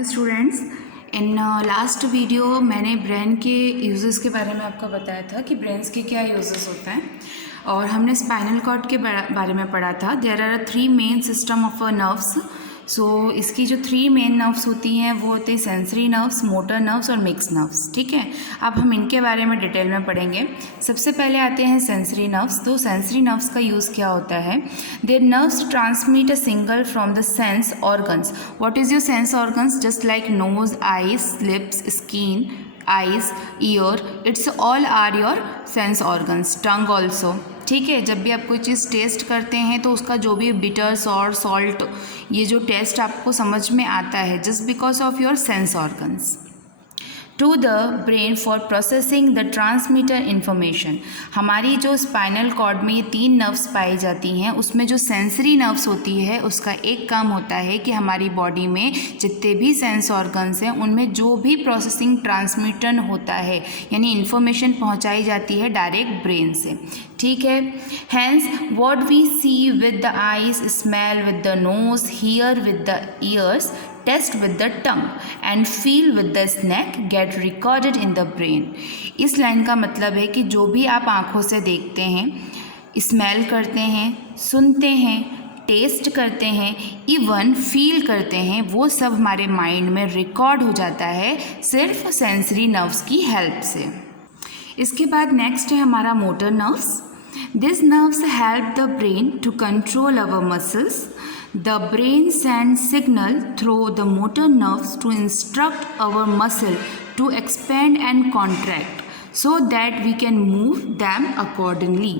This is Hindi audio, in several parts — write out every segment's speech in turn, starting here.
Morning students. In last video मैंने ब्रेन के यूजेस के बारे में आपको बताया था कि ब्रेन्स के क्या यूजेस होते हैं, और हमने स्पाइनल कॉर्ड के बारे में पढ़ा था। There are 3 main system of nerves. So इसकी जो 3 मेन नर्व्स होती हैं वो होती है सेंसरी नर्व्स, मोटर नर्व्स और मिक्स नर्व्स। ठीक है, अब हम इनके बारे में डिटेल में पढ़ेंगे। सबसे पहले आते हैं सेंसरी नर्व्स। तो सेंसरी नर्व्स का यूज़ क्या होता है? Their nerves transmit a single from the sense organs. What is your sense organs? Just like nose, eyes, lips, skin, eyes, ear, it's all are your sense organs, tongue also। ठीक है, जब भी आप कोई चीज़ टेस्ट करते हैं तो उसका जो भी बिटर, सॉर, सॉल्ट, ये जो टेस्ट आपको समझ में आता है just because of your sense organs. To the brain for processing the transmitter information. हमारी जो स्पाइनल कॉर्ड में ये 3 नर्व्स पाई जाती हैं, उसमें जो सेंसरी नर्व्स होती है उसका एक काम होता है कि हमारी बॉडी में जितने भी सेंस ऑर्गन्स हैं उनमें जो भी प्रोसेसिंग ट्रांसमीटर होता है यानी इन्फॉर्मेशन पहुंचाई जाती है डायरेक्ट ब्रेन से। ठीक है, hence what we see with the eyes, smell with the nose, hear with the ears, taste with the tongue and feel with the snack get recorded in the brain. इस लाइन का मतलब है कि जो भी आप आँखों से देखते हैं, स्मेल करते हैं, सुनते हैं, टेस्ट करते हैं, इवन फील करते हैं, वो सब हमारे माइंड में रिकॉर्ड हो जाता है सिर्फ सेंसरी नर्व्स की हेल्प से। इसके बाद नेक्स्ट है हमारा motor nerves. This nerves help the brain to control our muscles. The brain sends signal through the motor nerves to instruct our muscle to expand and contract so that we can move them accordingly।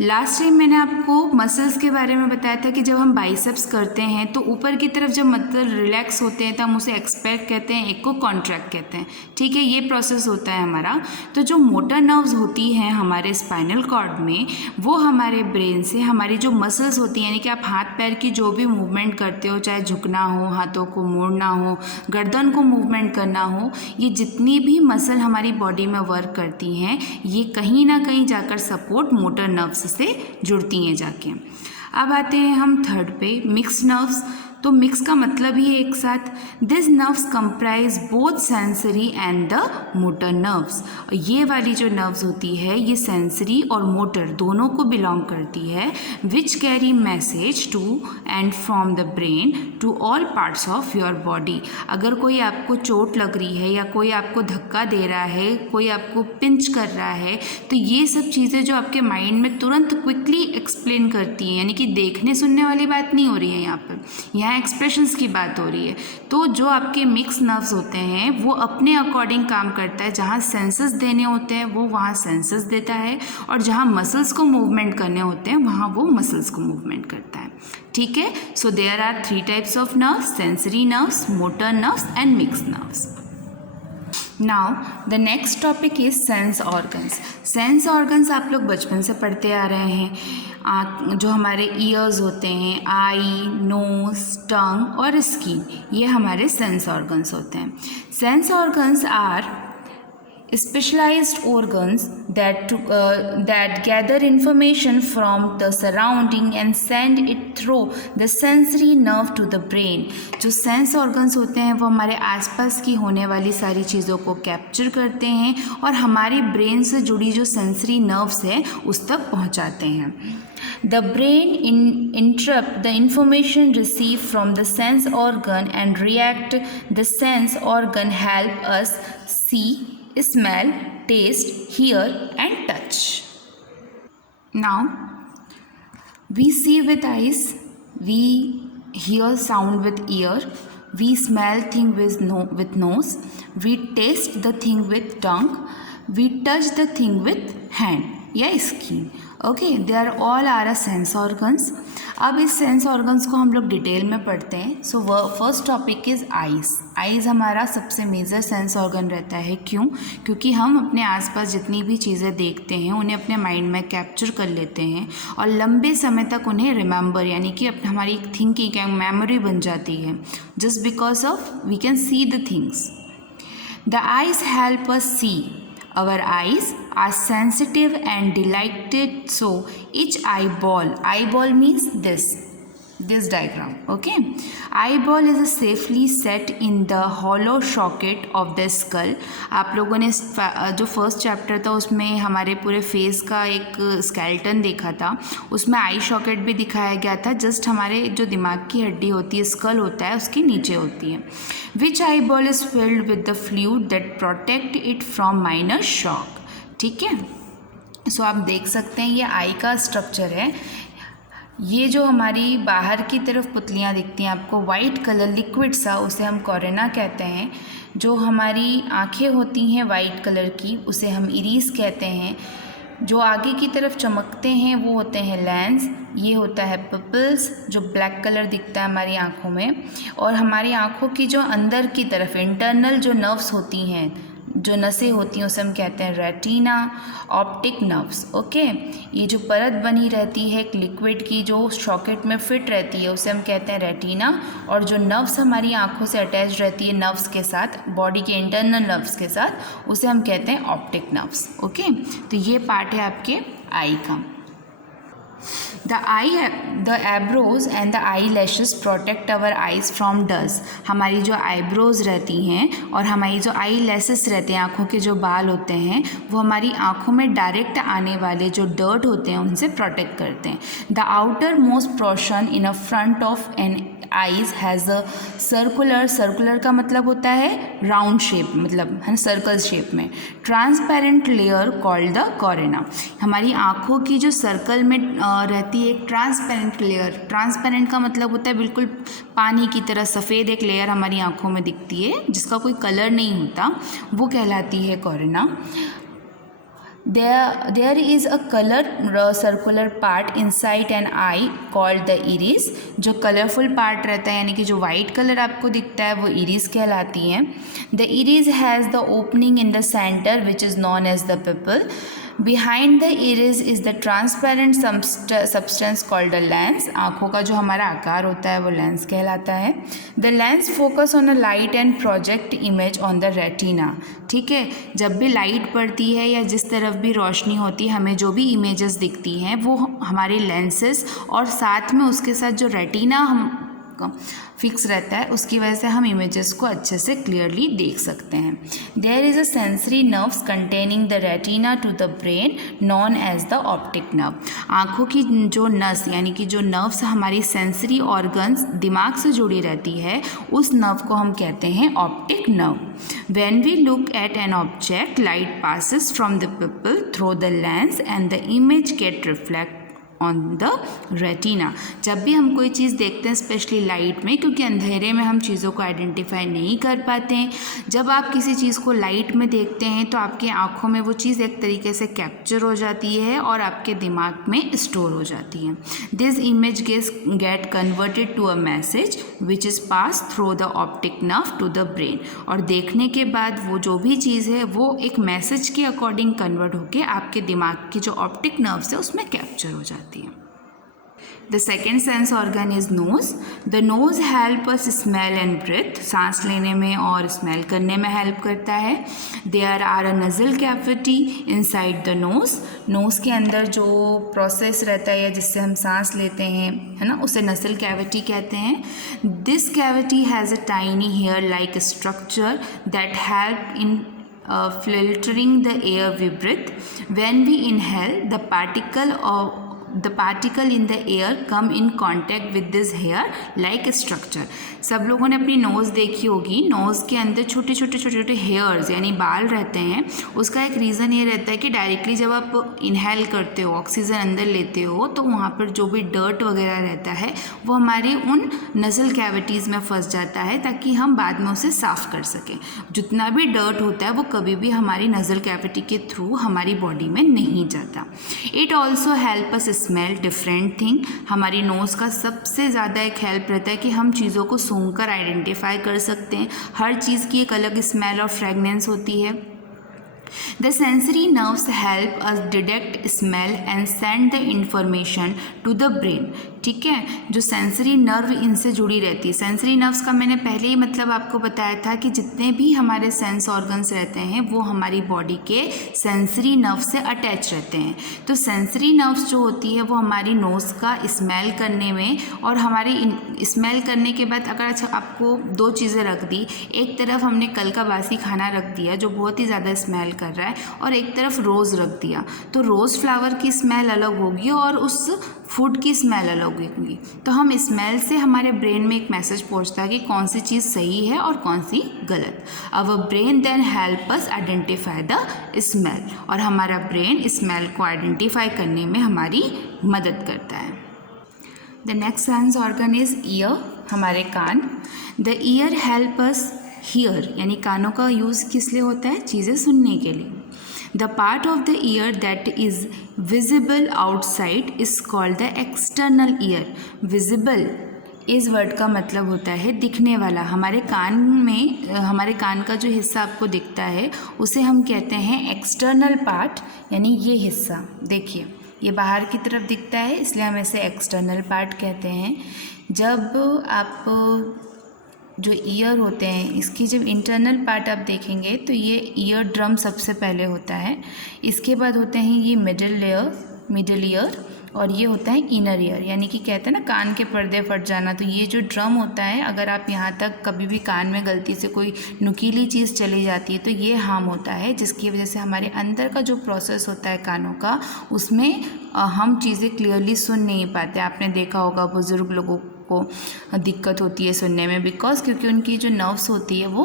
Last time मैंने आपको मसल्स के बारे में बताया था कि जब हम बाइसेप्स करते हैं तो ऊपर की तरफ जब मसल रिलैक्स होते हैं तो हम उसे एक्सपेक्ट कहते हैं, एक को कॉन्ट्रैक्ट कहते हैं। ठीक है, ये प्रोसेस होता है हमारा। तो जो मोटर नर्व्स होती हैं हमारे स्पाइनल कॉर्ड में, वो हमारे ब्रेन से हमारी जो मसल्स होती हैं, यानी कि आप हाथ पैर की जो भी मूवमेंट करते हो, चाहे झुकना हो, हाथों को मोड़ना हो, गर्दन को मूवमेंट करना हो, ये जितनी भी मसल हमारी बॉडी में वर्क करती हैं ये कहीं ना कहीं जाकर सपोर्ट मोटर नर्व्स से जुड़ती हैं जाके। अब आते हैं हम थर्ड पे, मिक्स नर्व्स। तो मिक्स का मतलब ही है एक साथ। This nerves comprise both sensory and the motor nerves. ये वाली जो नर्व्स होती है ये सेंसरी और मोटर दोनों को बिलोंग करती है, which carry message to and from the brain to all parts of your body. अगर कोई आपको चोट लग रही है या कोई आपको धक्का दे रहा है, कोई आपको पिंच कर रहा है, तो ये सब चीज़ें जो आपके माइंड में तुरंत क्विकली एक्सप्लेन करती हैं, यानी कि देखने सुनने वाली बात नहीं हो रही है यहाँ पर, यहाँ एक्सप्रेशंस की बात हो रही है। तो जो आपके मिक्स नर्व्स होते हैं वो अपने अकॉर्डिंग काम करता है। जहाँ सेंसेस देने होते हैं वो वहाँ सेंसेस देता है, और जहाँ मसल्स को मूवमेंट करने होते हैं वहाँ वो मसल्स को मूवमेंट करता है। ठीक है, so there are 3 types of nerves, sensory nerves, motor nerves and mix nerves. Now the next topic is sense organs. Sense organs आप लोग बचपन से पढ़ते आ रहे हैं। जो हमारे ईयर्स होते हैं, आई, नोज, टंग और स्किन, ये हमारे सेंस ऑर्गन्स होते हैं। Sense organs are specialized organs that gather information from the surrounding and send it through the sensory nerve to the brain। जो सेंस ऑर्गन्स होते हैं वो हमारे आसपास की होने वाली सारी चीज़ों को कैप्चर करते हैं और हमारी ब्रेन से जुड़ी जो सेंसरी नर्व्स है उस तक पहुंचाते हैं। The brain interrupt the information received from the sense organ and react the sense organ help us see, smell, taste, hear and touch। Now we see with eyes, we hear sound with ear, we smell thing with nose, we taste the thing with tongue, we touch the thing with hand या स्किन। Okay, they are all are a sense organs. अब इस सेंस ऑर्गन्स को हम लोग डिटेल में पढ़ते हैं। So first topic is eyes. Eyes हमारा सबसे मेजर सेंस ऑर्गन रहता है। क्यों? क्योंकि हम अपने आसपास जितनी भी चीज़ें देखते हैं उन्हें अपने माइंड में कैप्चर कर लेते हैं और लंबे समय तक उन्हें रिमेंबर, यानी कि हमारी थिंकिंग या मेमोरी बन जाती है, just because of we can see the things. The eyes help us see. Our eyes are sensitive and delighted, so each eyeball means this, this diagram. Okay, eyeball is safely set in the hollow socket of the skull. आप लोगों ने जो फर्स्ट चैप्टर था उसमें हमारे पूरे फेस का एक स्केलेटन देखा था, उसमें आई सॉकेट भी दिखाया गया था. जस्ट हमारे जो दिमाग की हड्डी होती है, स्कल होता है, उसके नीचे होती है. विच eyeball is filled with the fluid that protect it from minor shock. ठीक है, सो आप देख सकते हैं ये आई का स्ट्रक्चर है. ये जो हमारी बाहर की तरफ पुतलियाँ दिखती हैं आपको वाइट कलर लिक्विड सा, उसे हम कोरेना कहते हैं. जो हमारी आँखें होती हैं वाइट कलर की, उसे हम इरीज कहते हैं. जो आगे की तरफ चमकते हैं वो होते हैं लेंस. ये होता है पिपल्स, जो ब्लैक कलर दिखता है हमारी आँखों में. और हमारी आँखों की जो अंदर की तरफ इंटरनल जो नर्व्स होती हैं, जो नसें होती हैं, उसे हम कहते हैं रेटिना, ऑप्टिक नर्व्स. ओके, ये जो परत बनी रहती है एक लिक्विड की जो सॉकेट में फिट रहती है, उसे हम कहते हैं रेटिना. और जो नर्व्स हमारी आँखों से अटैच रहती है नर्व्स के साथ, बॉडी के इंटरनल नर्व्स के साथ, उसे हम कहते हैं ऑप्टिक नर्व्स. ओके, तो ये पार्ट है आपके आई का. The eyebrows and the eyelashes protect our eyes from dust. हमारी जो आईब्रोज रहती हैं और हमारी जो आई लैसेस रहते हैं, आँखों के जो बाल होते हैं, वो हमारी आँखों में डायरेक्ट आने वाले जो डर्ट होते हैं उनसे प्रोटेक्ट करते हैं. The outer most portion in a front of an eyes has a circular का मतलब होता है राउंड शेप, मतलब है सर्कल शेप में, transparent layer called the cornea. हमारी आँखों की जो सर्कल में रहती है एक ट्रांसपेरेंट लेयर. ट्रांसपेरेंट का मतलब होता है बिल्कुल पानी की तरह सफ़ेद एक लेयर हमारी आँखों में दिखती है जिसका कोई कलर नहीं होता, वो कहलाती है कोरेना. There is a colored circular part inside an eye called the iris. जो कलरफुल पार्ट रहता है यानी कि जो वाइट कलर आपको दिखता है वो इरिस कहलाती है. The iris has the opening in the center which is known as the pupil. Behind the iris is the transparent substance called a lens. आँखों का जो हमारा आकार होता है वो लेंस कहलाता है. The lens focus on a light and project image on the retina. ठीक है, जब भी लाइट पड़ती है या जिस तरफ भी रोशनी होती है, हमें जो भी इमेजेस दिखती हैं वो हमारे लेंसेस और साथ में उसके साथ जो रेटिना हम फिक्स रहता है उसकी वजह से हम इमेजेस को अच्छे से क्लियरली देख सकते हैं. There is a sensory nerves containing the retina to the brain known as the optic nerve. आँखों की जो नस यानी कि जो नर्व्स हमारी सेंसरी ऑर्गन्स दिमाग से जुड़ी रहती है, उस नर्व को हम कहते हैं optic nerve. When we look at an object, light passes from the pupil through the lens and the image get reflected on the retina. जब भी हम कोई चीज़ देखते हैं स्पेशली लाइट में, क्योंकि अंधेरे में हम चीज़ों को आइडेंटिफाई नहीं कर पाते हैं, जब आप किसी चीज़ को लाइट में देखते हैं तो आपकी आँखों में वो चीज़ एक तरीके से कैप्चर हो जाती है और आपके दिमाग में स्टोर हो जाती है. This image get converted to a message which is pass through the optic nerve to the brain. और देखने के बाद वो जो भी चीज़ है वो एक मैसेज के अकॉर्डिंग कन्वर्ट होकर आपके दिमाग की जो ऑप्टिक नर्व्स है उसमें कैप्चर हो जाती है. The second sense organ is nose. The nose help us smell and breathe. सांस लेने में और स्मेल करने में हेल्प करता है. There are a nasal cavity inside the nose. Nose के अंदर जो प्रोसेस रहता है या जिससे हम सांस लेते हैं, है ना, उसे nasal cavity कहते हैं. This cavity has a tiny hair-like structure that help in filtering the air we breathe. When we inhale, the particle in the air come in contact with this hair like structure. सब लोगों ने अपनी नोज़ देखी होगी. नोज़ के अंदर छोटे छोटे हेयर्स यानी बाल रहते हैं. उसका एक रीज़न ये रहता है कि डायरेक्टली जब आप इनहेल करते हो, ऑक्सीजन अंदर लेते हो, तो वहाँ पर जो भी डर्ट वगैरह रहता है वो हमारी उन नसल कैविटीज़ में फंस जाता है ताकि हम बाद में उसे साफ़ कर सकें. जितना भी डर्ट होता है वो कभी भी हमारी नसल कैविटी के थ्रू हमारी बॉडी में नहीं जाता. It also help us smell different thing. हमारी नोज़ का सबसे ज़्यादा एक हेल्प रहता है कि हम चीज़ों को सूंघकर आइडेंटिफाई कर सकते हैं. हर चीज़ की एक अलग स्मेल और फ्रेगनेंस होती है. The sensory nerves help us detect smell and send the information to the brain. ठीक है, जो सेंसरी नर्व इनसे जुड़ी रहती है। सेंसरी नर्व्स का मैंने पहले ही मतलब आपको बताया था कि जितने भी हमारे सेंस ऑर्गन्स रहते हैं वो हमारी बॉडी के सेंसरी नर्व से अटैच रहते हैं। तो सेंसरी नर्व्स जो होती है वो हमारी नोज़ का स्मेल करने में, और हमारी स्मेल करने के बाद अगर अच्छा आपको दो चीज़ें रख दी, एक तरफ हमने कल का बासी खाना रख दिया जो बहुत ही ज़्यादा स्मेल कर रहा है, और एक तरफ रोज़ रख दिया, तो रोज़ फ्लावर की स्मेल अलग होगी और उस फूड की स्मेल अलग होगी। तो हम स्मेल से हमारे ब्रेन में एक मैसेज पहुंचता है कि कौन सी चीज़ सही है और कौन सी गलत। Our brain then help us identify the smell, और हमारा ब्रेन स्मेल को आइडेंटिफाई करने में हमारी मदद करता है। The next sense organ is ear, हमारे कान। The ear help us hear, यानी कानों का यूज़ किस लिए होता है? चीज़ें सुनने के लिए। The part of the ear that is visible outside is called the external ear. Visible इस वर्ड का मतलब होता है दिखने वाला। हमारे कान में हमारे कान का जो हिस्सा आपको दिखता है उसे हम कहते हैं एक्सटर्नल पार्ट, यानी ये हिस्सा देखिए ये बाहर की तरफ दिखता है इसलिए हम इसे एक्सटर्नल पार्ट कहते हैं। जब आप जो ईयर होते हैं इसकी जब इंटरनल पार्ट आप देखेंगे तो ये ईयर ड्रम सबसे पहले होता है, इसके बाद होते हैं ये मिडिल ईयर, और ये होता है इनर ईयर, यानी कि कहते हैं ना कान के पर्दे फट जाना। तो ये जो ड्रम होता है, अगर आप यहाँ तक कभी भी कान में गलती से कोई नुकीली चीज़ चली जाती है तो ये हार्म होता है, जिसकी वजह से हमारे अंदर का जो प्रोसेस होता है कानों का उसमें हम चीज़ें क्लियरली सुन नहीं पाते। आपने देखा होगा बुज़ुर्ग लोगों को दिक्कत होती है सुनने में, क्योंकि उनकी जो नर्व्स होती है वो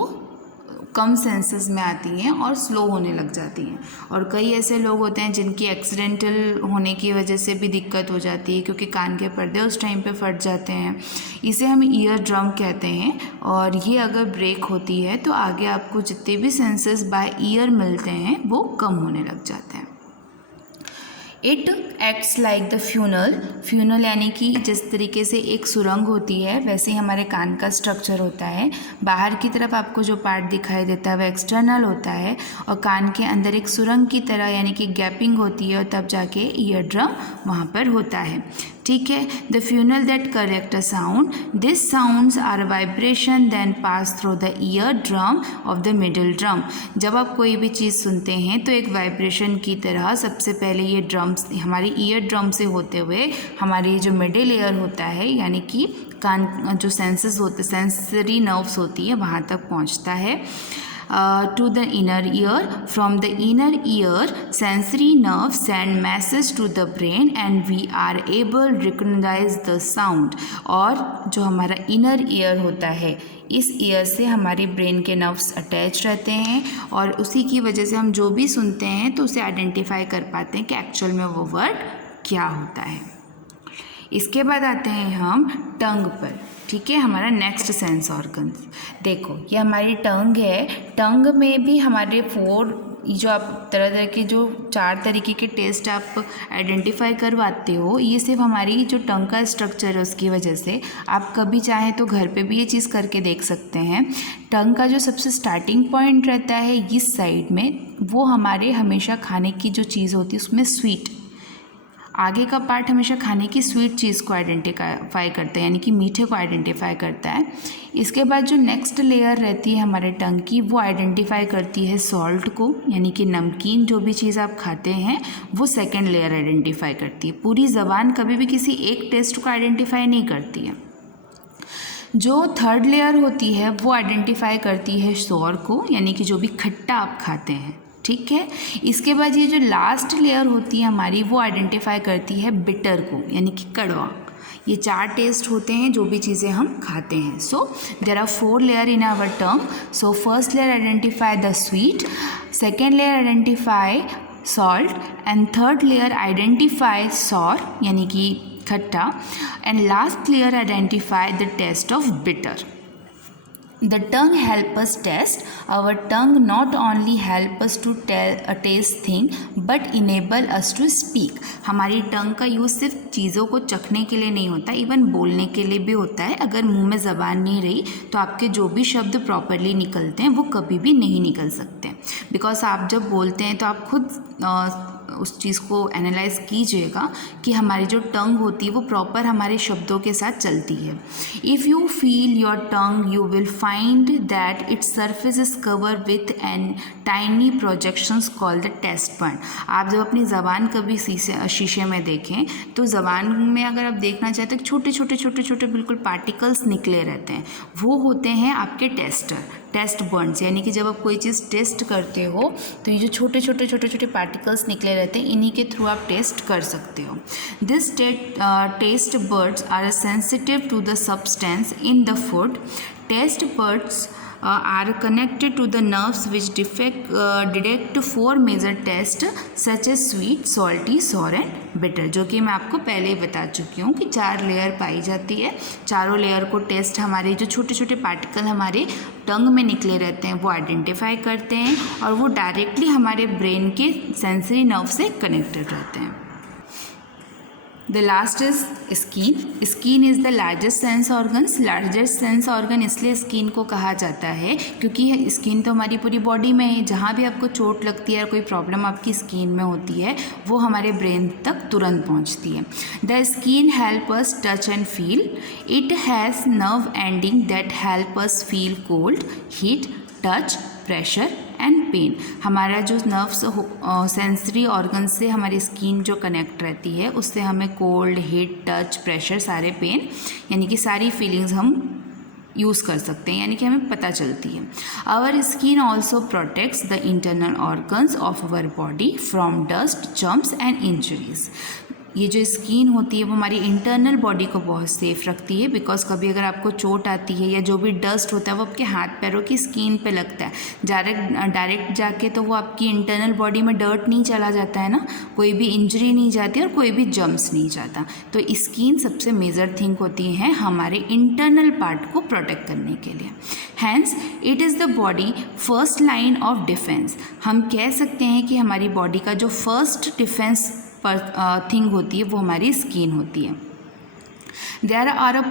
कम सेंसेस में आती हैं और स्लो होने लग जाती हैं। और कई ऐसे लोग होते हैं जिनकी एक्सीडेंटल होने की वजह से भी दिक्कत हो जाती है, क्योंकि कान के पर्दे उस टाइम पे फट जाते हैं। इसे हम ईयर ड्रम कहते हैं, और ये अगर ब्रेक होती है तो आगे आपको जितने भी सेंसेस बाय ईयर मिलते हैं वो कम होने लग जाते हैं। It acts like the funnel यानी कि जिस तरीके से एक सुरंग होती है वैसे ही हमारे कान का स्ट्रक्चर होता है। बाहर की तरफ आपको जो पार्ट दिखाई देता है वह एक्सटर्नल होता है, और कान के अंदर एक सुरंग की तरह यानी कि गैपिंग होती है, और तब जाके ईयर ड्रम वहाँ पर होता है। ठीक है, the funnel that correct a sound, this sounds are vibration then pass through the ear drum of the middle drum. जब आप कोई भी चीज़ सुनते हैं तो एक वाइब्रेशन की तरह सबसे पहले ये ड्रम्स हमारी ईयर ड्रम से होते हुए हमारी जो मिडिल ईयर होता है यानी कि कान जो सेंसेस होते सेंसरी नर्व्स होती है वहाँ तक पहुँचता है। To the inner ear. From the inner ear, sensory nerves send message to the brain and we are able to recognize the sound. और जो हमारा inner ear होता है इस ईयर से हमारे ब्रेन के नर्व्स अटैच रहते हैं, और उसी की वजह से हम जो भी सुनते हैं तो उसे आइडेंटिफाई कर पाते हैं कि एक्चुअल में वो वर्ड क्या होता है। इसके बाद आते हैं हम टंग पर। ठीक है, हमारा नेक्स्ट सेंस ऑर्गन। देखो ये हमारी टंग है, टंग में भी हमारे 4 जो आप तरह तरह के जो 4 तरीके के टेस्ट आप आइडेंटिफाई करवाते हो, ये सिर्फ हमारी जो टंग का स्ट्रक्चर है उसकी वजह से। आप कभी चाहें तो घर पे भी ये चीज़ करके देख सकते हैं। टंग का जो सबसे स्टार्टिंग पॉइंट रहता है इस साइड में, वो हमारे हमेशा खाने की जो चीज़ होती है उसमें स्वीट, आगे का पार्ट हमेशा खाने की स्वीट चीज़ को आइडेंटिफाई करता है, यानी कि मीठे को आइडेंटिफाई करता है। इसके बाद जो नेक्स्ट लेयर रहती है हमारे टंग की, वो आइडेंटिफाई करती है सॉल्ट को, यानी कि नमकीन जो भी चीज़ आप खाते हैं वो सेकेंड लेयर आइडेंटिफाई करती है। पूरी ज़बान कभी भी किसी एक टेस्ट को आइडेंटिफाई नहीं करती है। जो थर्ड लेयर होती है वो आइडेंटिफाई करती है सौर को, यानी कि जो भी खट्टा आप खाते हैं। ठीक है, इसके बाद ये जो लास्ट लेयर होती है हमारी वो आइडेंटिफाई करती है बिटर को, यानी कि कड़वा। ये 4 टेस्ट होते हैं जो भी चीज़ें हम खाते हैं। So there are 4 layer in our tongue. So first layer identify the sweet, second layer identify salt, and third layer identify sour यानी कि खट्टा, and last layer identify the taste of bitter. The tongue help us taste. Our tongue not only help us to tell a taste thing but enable us to speak. हमारी टंग का यूज़ सिर्फ चीज़ों को चखने के लिए नहीं होता, इवन बोलने के लिए भी होता है। अगर मुंह में ज़बान नहीं रही तो आपके जो भी शब्द प्रॉपरली निकलते हैं वो कभी भी नहीं निकल सकते, बिकॉज आप जब बोलते हैं तो आप खुद उस चीज़ को एनालाइज कीजिएगा कि हमारी जो टंग होती है वो प्रॉपर हमारे शब्दों के साथ चलती है. If you feel your tongue you will find that its surface is cover with an tiny projections called the taste point. आप जब अपनी ज़बान कभी शीशे में देखें तो ज़बान में अगर आप देखना चाहते हैं छोटे छोटे छोटे छोटे बिल्कुल पार्टिकल्स निकले रहते हैं, वो होते हैं आपके टेस्ट बर्ड्स. यानी कि जब आप कोई चीज़ टेस्ट करते हो तो ये जो छोटे छोटे छोटे छोटे पार्टिकल्स निकले रहते हैं, इन्हीं के थ्रू आप टेस्ट कर सकते हो. This taste buds are sensitive to the substance in the food. Taste buds are connected to the nerves which detect four major tests such as sweet, salty, sour and bitter. जो कि मैं आपको पहले ही बता चुकी हूँ कि 4 लेयर पाई जाती है. चारों लेयर को टेस्ट हमारे जो छोटे छोटे पार्टिकल हमारे टंग में निकले रहते हैं वो आइडेंटिफाई करते हैं और वो डायरेक्टली हमारे ब्रेन के सेंसरी नर्व से कनेक्टेड रहते हैं. The last is skin. Skin is the largest sense organs. Largest sense organ इसलिए स्किन को कहा जाता है क्योंकि स्किन तो हमारी पूरी बॉडी में है. जहाँ भी आपको चोट लगती है, कोई प्रॉब्लम आपकी स्किन में होती है, वो हमारे ब्रेन तक तुरंत पहुँचती है. The skin help us touch and feel. It has nerve ending that help us feel cold, heat, touch, pressure and pain. हमारा जो नर्व्स सेंसरी ऑर्गन से हमारी स्किन जो कनेक्ट रहती है उससे हमें कोल्ड, हीट, टच, प्रेशर, सारे पेन यानी कि सारी फीलिंग्स हम यूज़ कर सकते हैं, यानी कि हमें पता चलती है. Our skin also protects the internal organs of our body from dust, germs and injuries. ये जो स्किन होती है वो हमारी इंटरनल बॉडी को बहुत सेफ रखती है. बिकॉज कभी अगर आपको चोट आती है या जो भी डस्ट होता है वो आपके हाथ पैरों की स्किन पे लगता है, डायरेक्ट जाके तो वो आपकी इंटरनल बॉडी में डर्ट नहीं चला जाता है ना, कोई भी इंजरी नहीं जाती और कोई भी जम्स नहीं जाता. तो स्किन सबसे मेजर थिंग होती है हमारे इंटरनल पार्ट को प्रोटेक्ट करने के लिए. Hence it is the body first line of defence. हम कह सकते हैं कि हमारी बॉडी का जो फर्स्ट डिफेंस थिंग होती है वो हमारी स्किन होती है. There are a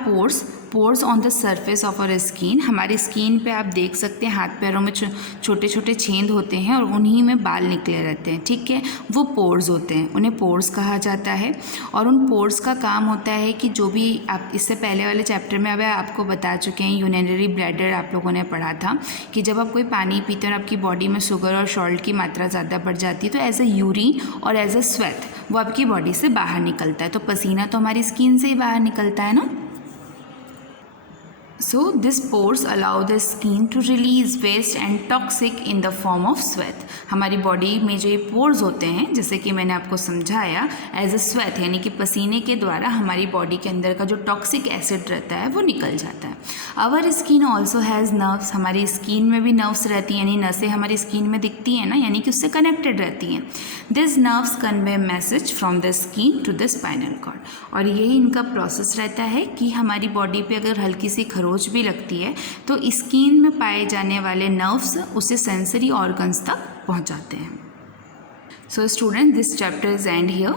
pores on the surface of our skin. हमारी स्किन पे आप देख सकते हैं हाथ पैरों में छोटे छोटे छेद होते हैं और उन्हीं में बाल निकले रहते हैं. ठीक है, वो पोर्स होते हैं, उन्हें पोर्स कहा जाता है. और उन पोर्स का काम होता है कि जो भी आप इससे पहले वाले चैप्टर में अब आपको बता चुके हैं, यूरिनरी ब्लैडर आप लोगों ने पढ़ा था कि जब आप कोई पानी पीते हैं और आपकी बॉडी में शुगर और सॉल्ट की मात्रा ज़्यादा बढ़ जाती है तो एज अ यूरिन और एज अ स्वेट वो आपकी बॉडी से बाहर निकलता है. तो पसीना तो हमारी स्किन से ही बाहर निकलता है ना. So these pores allow the skin to release waste and toxic in the form of sweat. हमारी बॉडी में जो ये पोर्स होते हैं, जैसे कि मैंने आपको समझाया, एज अ स्वेट यानी कि पसीने के द्वारा हमारी बॉडी के अंदर का जो टॉक्सिक एसिड रहता है वो निकल जाता है. Our skin also has nerves. हमारी स्किन में भी नर्व्स रहती हैं, यानी नसें हमारी स्किन में दिखती हैं ना, यानी कि उससे कनेक्टेड रहती हैं. This nerves convey message from the skin to the spinal cord. और यही इनका प्रोसेस रहता है कि हमारी बॉडी पे अगर हल्की सी खरोच भी लगती है तो स्किन में पाए जाने वाले नर्व्स उसे सेंसरी ऑर्गन्स तक पहुंचाते हैं. So student, this chapter is and here.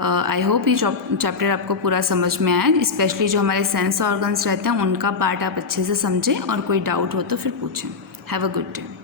I hope ये चैप्टर आपको पूरा समझ में आया. स्पेशली जो हमारे सेंस ऑर्गन्स रहते हैं उनका पार्ट आप अच्छे से समझें और कोई डाउट हो तो फिर पूछें. Have a good day.